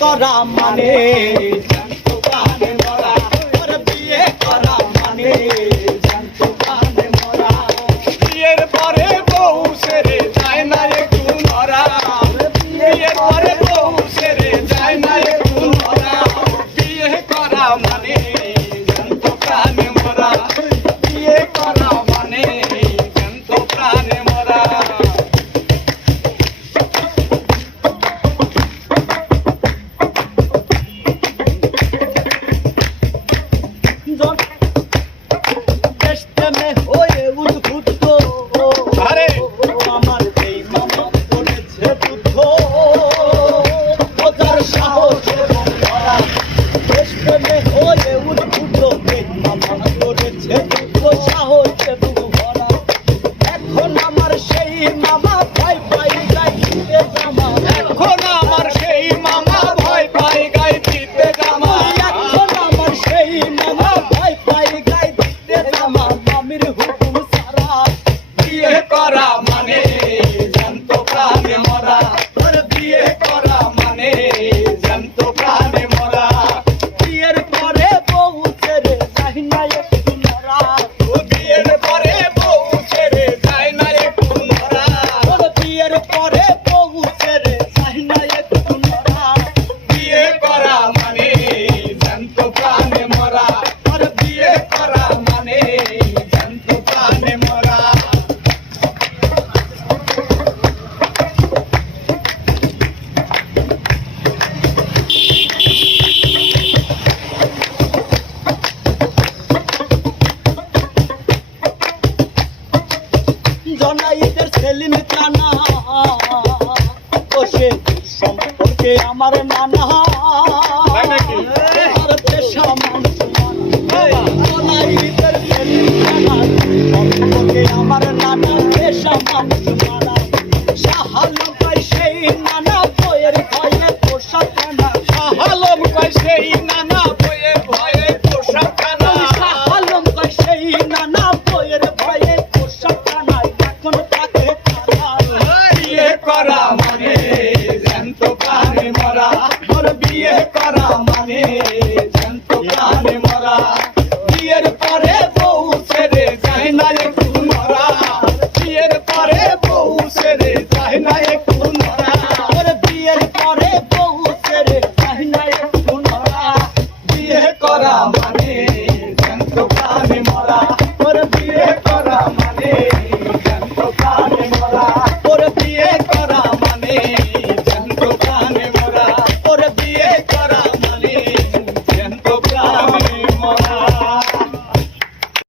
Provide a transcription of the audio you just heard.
করা মানে? বিয়ে করা মানে? বিয়ের পরে বউ সেরে যায় না একটু নরা বিয়ের পরে বউ সেরে যায় না একটু নরা বিয়ে করা মানে জনাইতের সেলিম কানা বসে সম্পর্কে আমার নানা। ভারতের সামান জনাইতের সেলিম কানা করা মোর বিয়ে করা মানে?